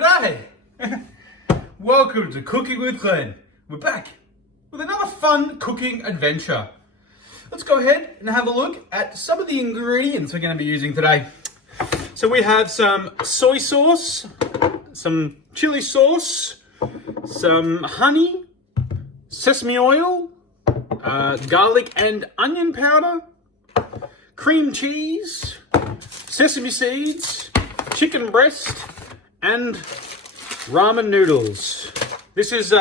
G'day! Welcome to Cooking with Glenn. We're back with another fun cooking adventure. Let's go ahead and have a look at some of the ingredients we're going to be using today. So we have some soy sauce, some chili sauce, some honey, sesame oil, garlic and onion powder, cream cheese, sesame seeds, chicken breast, and ramen noodles. This is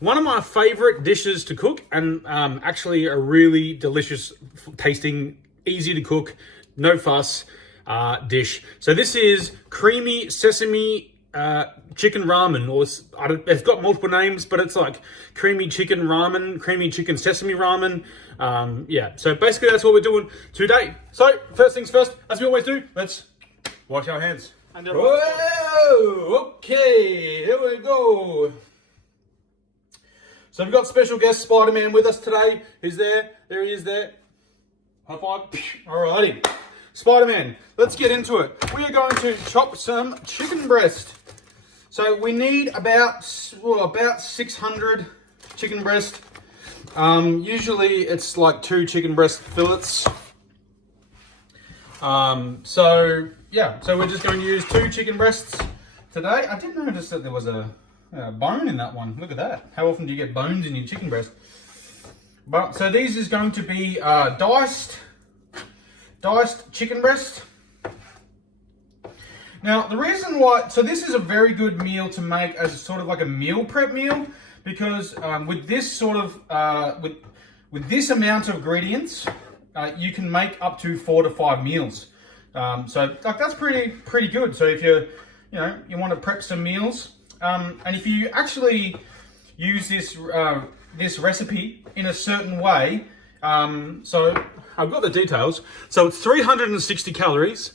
one of my favorite dishes to cook, and actually a really delicious tasting, easy to cook, no fuss dish. So this is creamy sesame chicken ramen, or it's got multiple names, but it's like creamy chicken ramen, creamy chicken sesame ramen. Yeah, so basically that's what we're doing today. So first things first, as we always do, let's wash our hands. Whoa, okay, here we go. So we've got special guest Spider-Man with us today. He's there, there he is there. High five. Alrighty. Spider-Man, let's get into it. We are going to chop some chicken breast. So we need about 600 chicken breast. Usually it's like 2 chicken breast fillets. So we're just going to use 2 chicken breasts today. I did notice that there was a bone in that one. Look at that. How often do you get bones in your chicken breast? But so these is going to be diced chicken breast. Now the reason why, so this is a very good meal to make as sort of like a meal prep meal, because with this sort of with this amount of ingredients, you can make up to 4 to 5 meals. So like that's pretty good. So if you want to prep some meals, and if you actually use this this recipe in a certain way, so I've got the details. So it's 360 calories,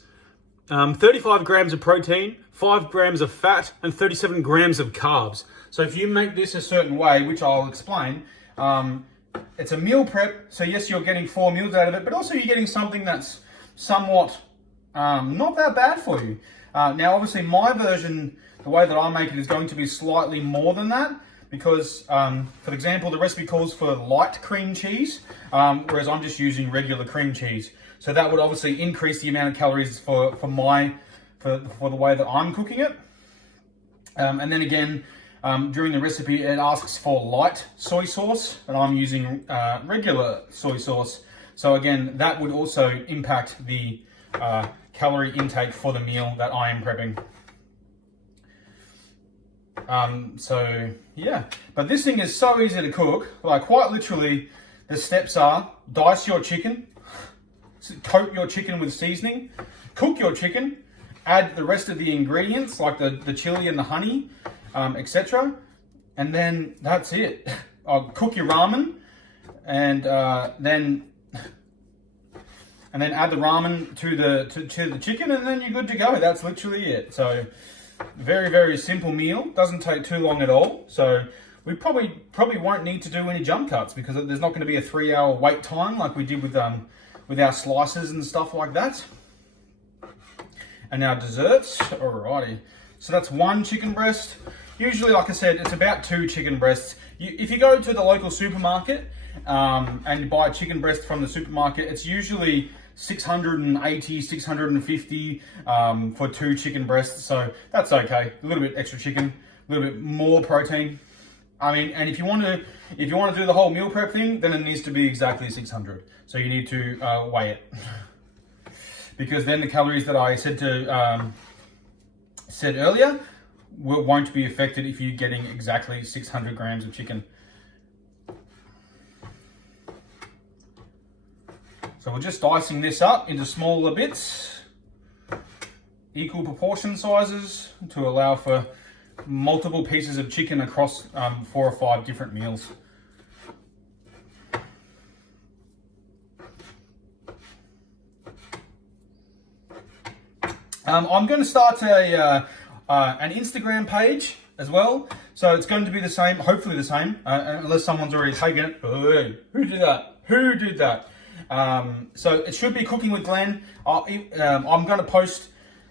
35 grams of protein, 5 grams of fat, and 37 grams of carbs. So if you make this a certain way, which I'll explain, it's a meal prep. So yes, you're getting 4 meals out of it, but also you're getting something that's somewhat not that bad for you. Now, obviously, my version, the way that I make it, is going to be slightly more than that, because, for example, the recipe calls for light cream cheese, whereas I'm just using regular cream cheese. So that would obviously increase the amount of calories for the way that I'm cooking it. And then again, during the recipe, it asks for light soy sauce, and I'm using regular soy sauce. So again, that would also impact the calorie intake for the meal that I am prepping. So yeah, but this thing is so easy to cook. Like quite literally, the steps are: dice your chicken, coat your chicken with seasoning, cook your chicken, add the rest of the ingredients like the chili and the honey, etc. And then that's it. Cook your ramen, and then add the ramen to the chicken, and then you're good to go. That's literally it. So very, very simple meal. Doesn't take too long at all. So we probably won't need to do any jump cuts, because there's not going to be a 3-hour wait time like we did with our slices and stuff like that. And our desserts. Alrighty. So that's 1 chicken breast. Usually, like I said, it's about 2 chicken breasts. If you go to the local supermarket and buy a chicken breast from the supermarket, it's usually 680, 650 for 2 chicken breasts. So that's okay. A little bit extra chicken, a little bit more protein. I mean, and if you want to do the whole meal prep thing, then it needs to be exactly 600. So you need to weigh it, because then the calories that I said earlier won't be affected if you're getting exactly 600 grams of chicken. So we're just dicing this up into smaller bits, equal proportion sizes, to allow for multiple pieces of chicken across 4 or 5 different meals. I'm going to start an Instagram page as well, so it's going to be the same, hopefully the same, unless someone's already taken it. Hey, who did that? Who did that? So it should be Cooking with Glenn. I'm going to post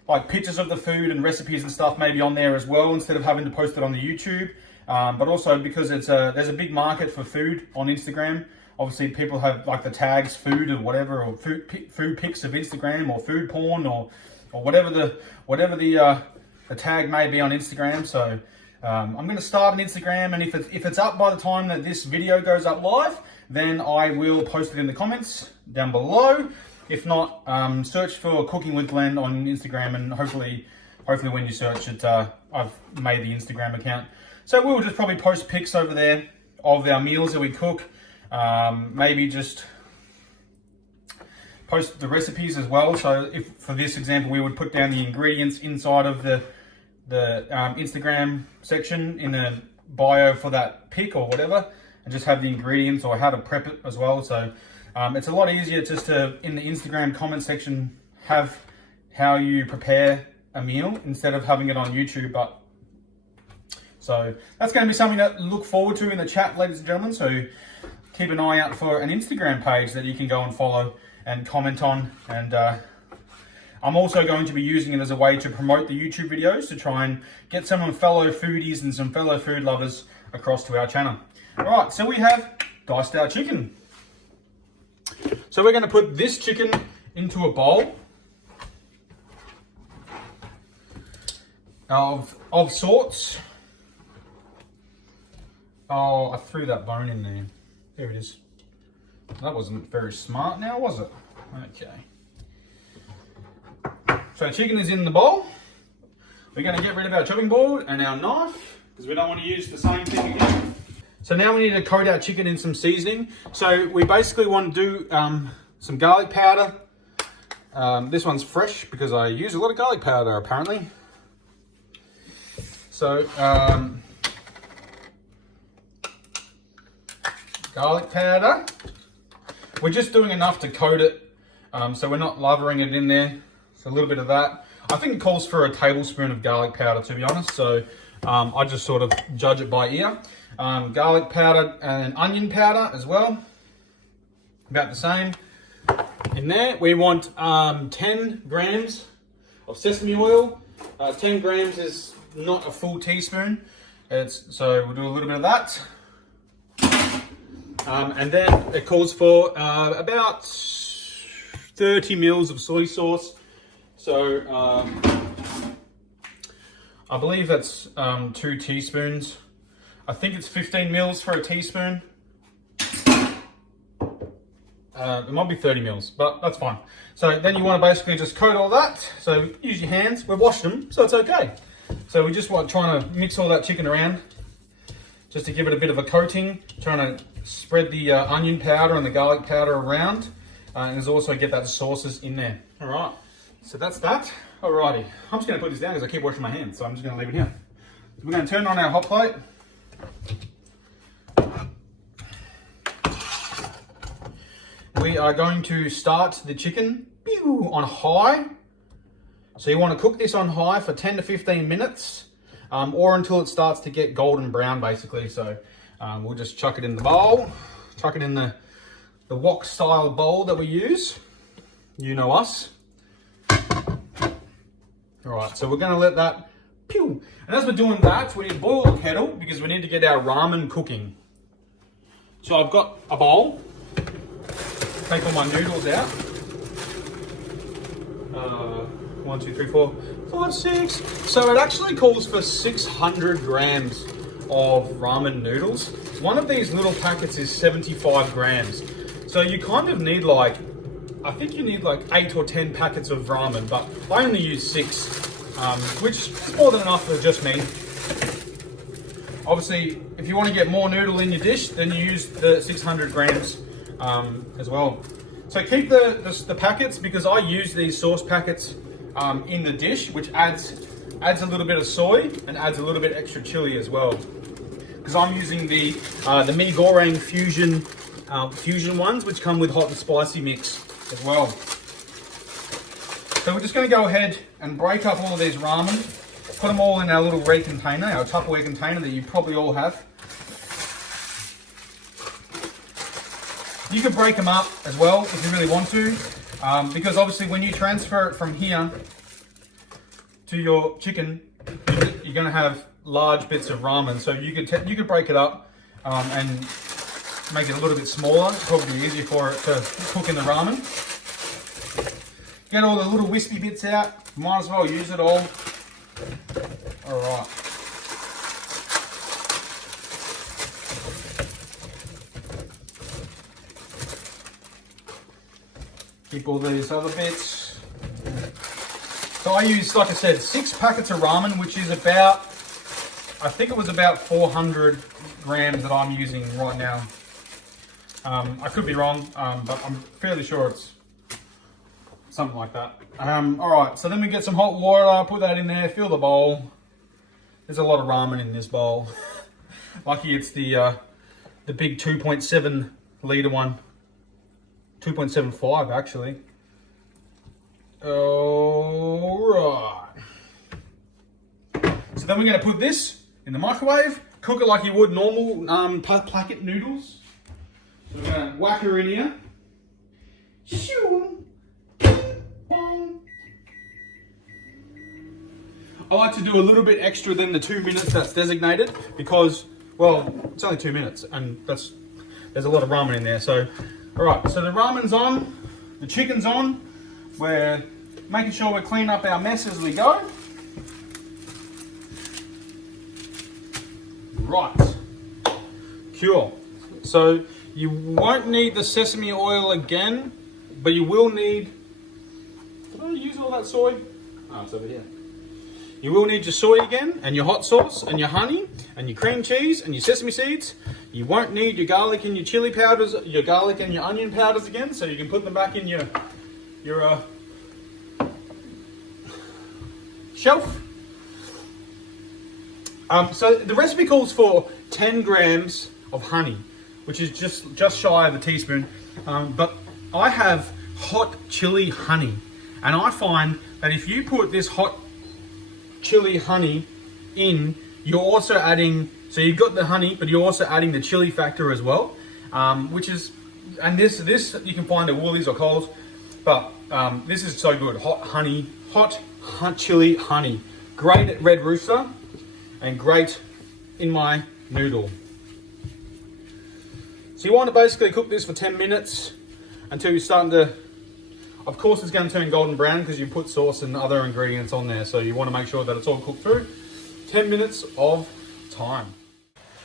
like pictures of the food and recipes and stuff maybe on there as well, instead of having to post it on the YouTube. But also because there's a big market for food on Instagram. Obviously people have like the tags food or whatever, or food pics of Instagram, or food porn, or whatever the tag may be on Instagram. So I'm going to start an Instagram, and if it's up by the time that this video goes up live, then I will post it in the comments down below. If not, search for Cooking with Glenn on Instagram, and hopefully when you search it, I've made the Instagram account. So we'll just probably post pics over there of our meals that we cook. Maybe just post the recipes as well. So if, for this example, we would put down the ingredients inside of the Instagram section in the bio for that pic or whatever, and just have the ingredients or how to prep it as well. So it's a lot easier just to, in the Instagram comment section, have how you prepare a meal instead of having it on YouTube. But so that's going to be something to look forward to in the chat, ladies and gentlemen. So keep an eye out for an Instagram page that you can go and follow and comment on. And I'm also going to be using it as a way to promote the YouTube videos, to try and get some fellow foodies and some fellow food lovers across to our channel. All right, so we have diced our chicken. So we're going to put this chicken into a bowl of sorts. Oh, I threw that bone in there. There it is. That wasn't very smart now, was it? Okay. So chicken is in the bowl. We're going to get rid of our chopping board and our knife, because we don't want to use the same thing again. So now we need to coat our chicken in some seasoning. So we basically want to do some garlic powder. This one's fresh because I use a lot of garlic powder apparently. So garlic powder. We're just doing enough to coat it, so we're not lathering it in there. So a little bit of that. I think it calls for a tablespoon of garlic powder, to be honest. So I just sort of judge it by ear. Garlic powder and onion powder as well, about the same. In there we want 10 grams of sesame oil. 10 grams is not a full teaspoon. So we'll do a little bit of that. And then it calls for about 30 mils of soy sauce. So I believe that's 2 teaspoons. I think it's 15 mils for a teaspoon. It might be 30 mils, but that's fine. So then you want to basically just coat all that. So use your hands. We've washed them, so it's okay. So we just want trying to mix all that chicken around, just to give it a bit of a coating. Trying to spread the onion powder and the garlic powder around, and there's also get that sauces in there. All right. So that's that. Alrighty. I'm just going to put this down because I keep washing my hands, so I'm just going to leave it here. So we're going to turn on our hot plate. We are going to start the chicken on high. So you want to cook this on high for 10 to 15 minutes, or until it starts to get golden brown, basically. So we'll just chuck it in the bowl, chuck it in the wok style bowl that we use. You know us. All right, so we're going to let that pew. And as we're doing that, we need to boil the kettle because we need to get our ramen cooking. So I've got a bowl. Take all my noodles out. 1, 2, 3, 4, 5, 6. So it actually calls for 600 grams of ramen noodles. One of these little packets is 75 grams. So you kind of need like, I think you need like 8 or 10 packets of ramen, but I only use 6, which is more than enough for just me. Obviously, if you want to get more noodle in your dish, then you use the 600 grams as well. So keep the packets, because I use these sauce packets in the dish, which adds a little bit of soy and adds a little bit extra chili as well. Because I'm using the Mi Goreng fusion ones, which come with hot and spicy mix as well. So we're just going to go ahead and break up all of these ramen, put them all in our little red container, our Tupperware container that you probably all have. You can break them up as well if you really want to, because obviously when you transfer it from here to your chicken, you're going to have large bits of ramen. So you could break it up and make it a little bit smaller. It's probably easier for it to cook in the ramen. Get all the little wispy bits out. Might as well use it all. All right. Keep all these other bits. So I use, like I said, 6 packets of ramen, which is about, I think it was about 400 grams that I'm using right now. I could be wrong, but I'm fairly sure it's something like that. All right, so then we get some hot water, put that in there, fill the bowl. There's a lot of ramen in this bowl. Lucky it's the big 2.7 litre one. 2.75 actually. All right. So then we're going to put this in the microwave, cook it like you would normal packet noodles. So we're going to whack her in here. Shoo. I like to do a little bit extra than the 2 minutes that's designated because, well, it's only 2 minutes and there's a lot of ramen in there. So, all right, so the ramen's on, the chicken's on. We're making sure we clean up our mess as we go. Right, cool. So you won't need the sesame oil again, but you will need, did I use all that soy? Oh, it's over here. You will need your soy again, and your hot sauce, and your honey, and your cream cheese, and your sesame seeds. You won't need your garlic and your chili powders, your garlic and your onion powders again, so you can put them back in your shelf. So the recipe calls for 10 grams of honey, which is just shy of a teaspoon. But I have hot chili honey, and I find that if you put this hot chili honey in, you're also adding, so you've got the honey, but you're also adding the chili factor as well, which is, and this you can find at Woolies or Coles, but this is so good. Hot chili honey, great at Red Rooster and great in my noodle. So you want to basically cook this for 10 minutes until you're starting to, of course it's going to turn golden brown because you put sauce and other ingredients on there, so you want to make sure that it's all cooked through. 10 minutes of time.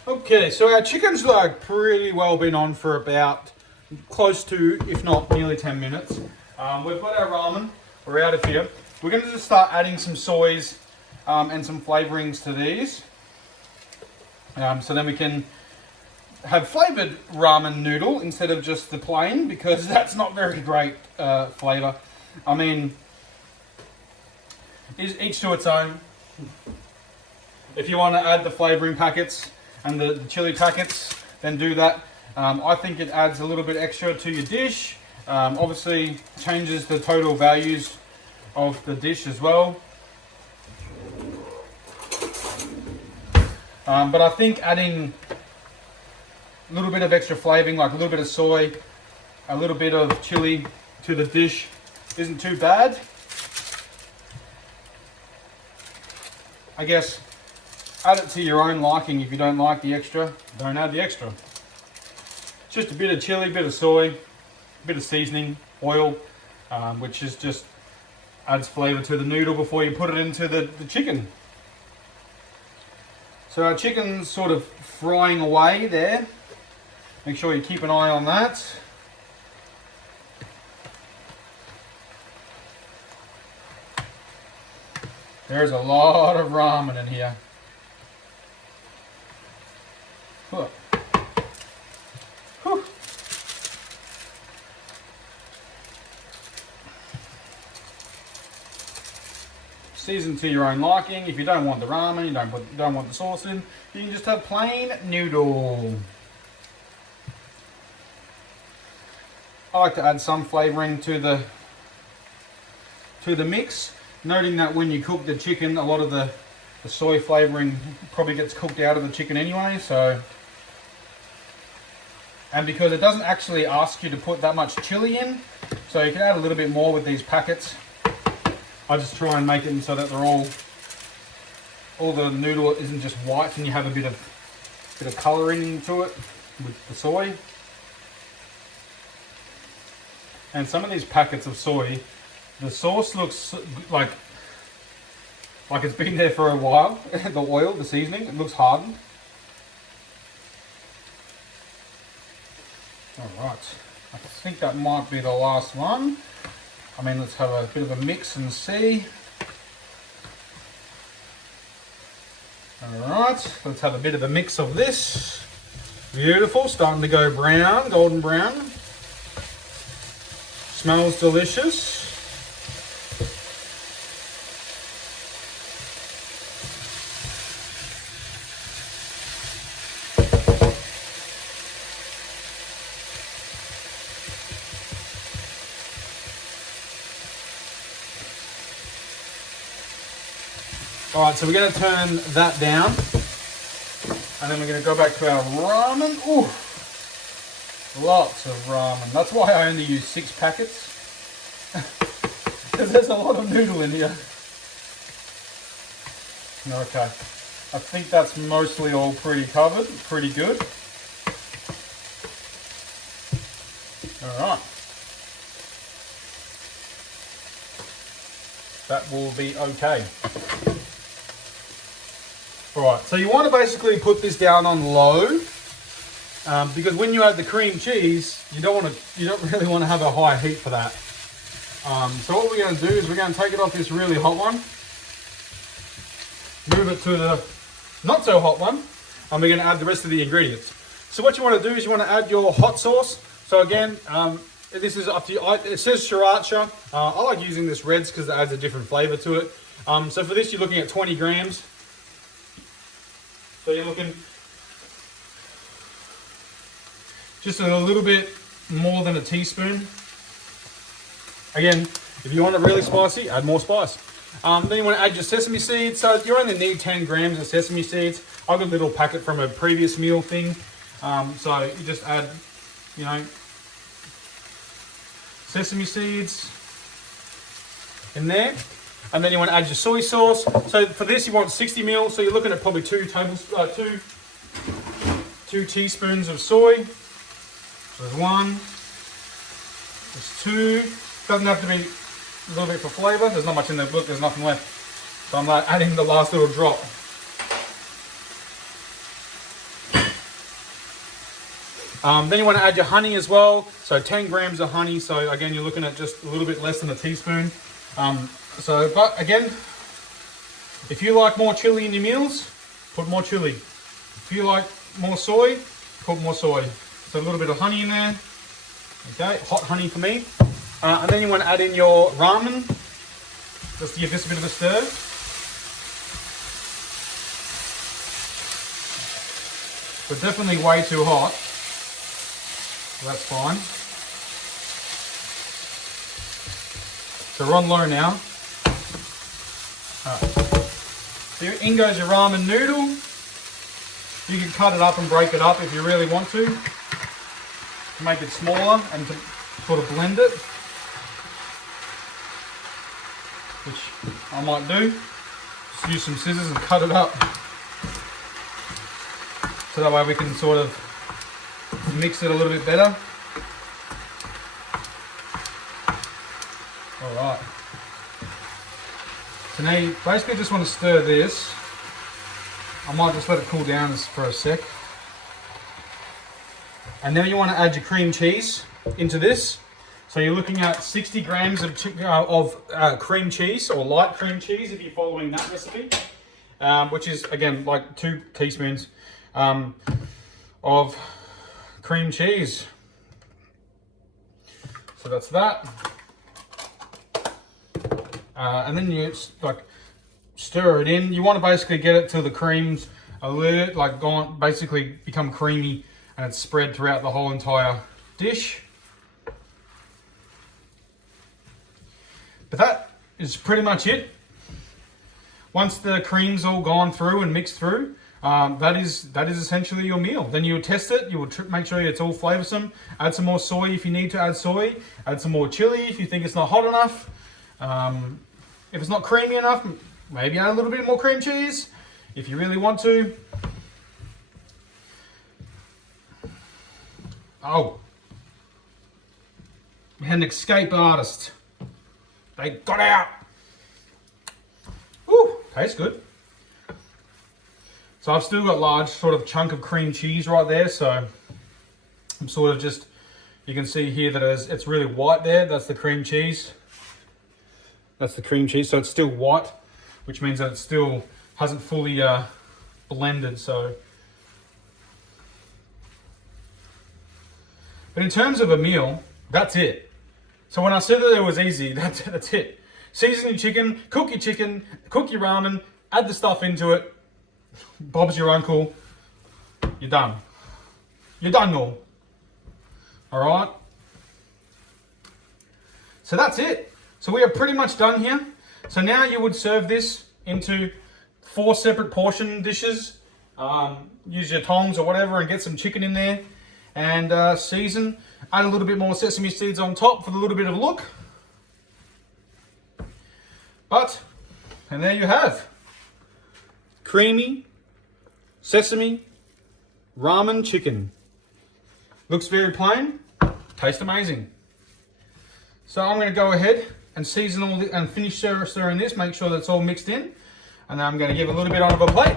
Okay, so our chicken's like pretty well been on for about close to, if not nearly 10 minutes. We've got our ramen, we're out of here. We're going to just start adding some soys and some flavorings to these. So then we can have flavored ramen noodle instead of just the plain, because that's not very great flavor. I mean, each to its own. If you want to add the flavoring packets and the chili packets, then do that. I think it adds a little bit extra to your dish. Obviously changes the total values of the dish as well. But I think adding a little bit of extra flavoring, like a little bit of soy, a little bit of chili to the dish isn't too bad. I guess add it to your own liking. If you don't like the extra, don't add the extra. Just a bit of chili, bit of soy, a bit of seasoning, oil, which is just adds flavor to the noodle before you put it into the chicken. So our chicken's sort of frying away there. Make sure you keep an eye on that. There's a lot of ramen in here. Look. Whew. Season to your own liking. If you don't want the ramen, you don't want the sauce in, you can just have plain noodle. I like to add some flavoring to the mix, noting that when you cook the chicken, a lot of the soy flavoring probably gets cooked out of the chicken anyway, so. And because it doesn't actually ask you to put that much chili in, so you can add a little bit more with these packets. I just try and make it so that they're all the noodle isn't just white, and you have a bit of colouring into it with the soy. And some of these packets of soy, the sauce looks like it's been there for a while. The oil, the seasoning, it looks hardened. All right, I think that might be the last one. I mean, let's have a bit of a mix and see. All right, let's have a bit of a mix of this. Beautiful, starting to go brown, golden brown. Smells delicious. All right, so we're going to turn that down, and then we're going to go back to our ramen. Ooh, lots of ramen. That's why I only use 6 packets, because there's a lot of noodle in here. Okay, I think that's mostly all pretty covered, pretty good. All right, that will be okay. Alright, so you want to basically put this down on low, because when you add the cream cheese, you don't really want to have a high heat for that. So what we're going to do is we're going to take it off this really hot one, move it to the not so hot one, and we're going to add the rest of the ingredients. So what you want to do is you want to add your hot sauce. So again, this is up to you. It says sriracha. I like using this reds because it adds a different flavour to it. So for this, you're looking at 20 grams. So you're looking just a little bit more than a teaspoon. Again, if you want it really spicy, add more spice. Then you want to add your sesame seeds. So you only need 10 grams of sesame seeds. I've got a little packet from a previous meal thing. So you just add, sesame seeds in there. And then you want to add your soy sauce. So for this, you want 60 ml. So you're looking at probably 2 teaspoons of soy. So there's 1. There's 2. Doesn't have to be a little bit for flavour. There's not much in the book. There's nothing left. So I'm adding the last little drop. Then you want to add your honey as well. So 10 grams of honey. So again, you're looking at just a little bit less than a teaspoon. But again, if you like more chili in your meals, put more chili. If you like more soy, put more soy. So a little bit of honey in there. Okay, hot honey for me. And then you want to add in your ramen, just to give this a bit of a stir. But definitely way too hot. So that's fine. So we're on low now. So in goes your ramen noodle. You can cut it up and break it up if you really want to make it smaller and to sort of blend it, which I might do. Just use some scissors and cut it up, so that way we can sort of mix it a little bit better. Alright. So now you basically just want to stir this. I might just let it cool down for a sec. And then you want to add your cream cheese into this. So you're looking at 60 grams of cream cheese, or light cream cheese if you're following that recipe, which is again like 2 teaspoons of cream cheese. So that's that. And then you stir it in. You want to basically get it till the cream's a little basically become creamy, and it's spread throughout the whole entire dish. But that is pretty much it. Once the cream's all gone through and mixed through, that is essentially your meal. Then you will test it. You will make sure it's all flavoursome. Add some more soy if you need to add soy. Add some more chili if you think it's not hot enough. If it's not creamy enough, maybe add a little bit more cream cheese if you really want to. Oh, we had an escape artist. They got out. Woo, tastes good. So I've still got large sort of chunk of cream cheese right there. So I'm sort of just, you can see here that it's really white there. That's the cream cheese. That's the cream cheese. So it's still white, which means that it still hasn't fully blended. So, but in terms of a meal, that's it. So when I said that it was easy, that's it. Season your chicken, cook your ramen, add the stuff into it. Bob's your uncle. You're done. You're done all. All right. So that's it. So we are pretty much done here. So now you would serve this into 4 separate portion dishes. Use your tongs or whatever and get some chicken in there. And season. Add a little bit more sesame seeds on top for a little bit of a look. And there you have creamy sesame ramen chicken. Looks very plain, tastes amazing. So I'm going to go ahead and season all this and finish stirring this, make sure that's all mixed in. And then I'm going to give a little bit onto a plate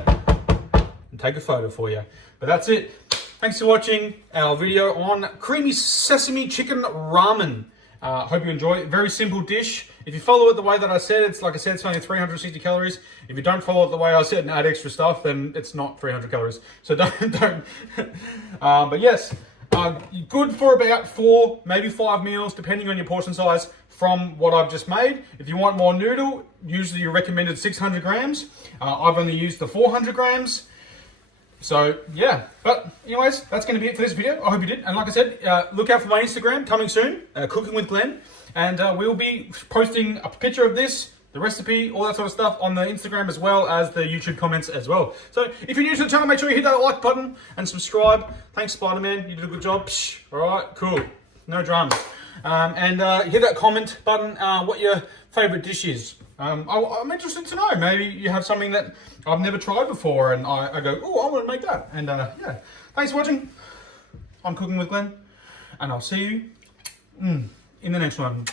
and take a photo for you. But that's it. Thanks for watching our video on creamy sesame chicken ramen. Hope you enjoy it. Very simple dish. If you follow it the way that I said, it's only 360 calories. If you don't follow it the way I said and add extra stuff, then it's not 300 calories. So don't. But yes, good for about 4, maybe 5 meals, depending on your portion size from what I've just made. If you want more noodle, usually you recommended 600 grams. I've only used the 400 grams. So yeah, but anyways, that's going to be it for this video. I hope you did. And like I said, look out for my Instagram coming soon, Cooking with Glenn. And we'll be posting a picture of this, the recipe, all that sort of stuff on the Instagram as well as the YouTube comments as well. So if you're new to the channel, make sure you hit that like button and subscribe. Thanks, Spider-Man. You did a good job. Psh, all right, cool. No dramas. Hit that comment button, what your favorite dish is. I'm interested to know. Maybe you have something that I've never tried before and I go, oh, I want to make that. And yeah, thanks for watching. I'm Cooking with Glenn and I'll see you in the next one.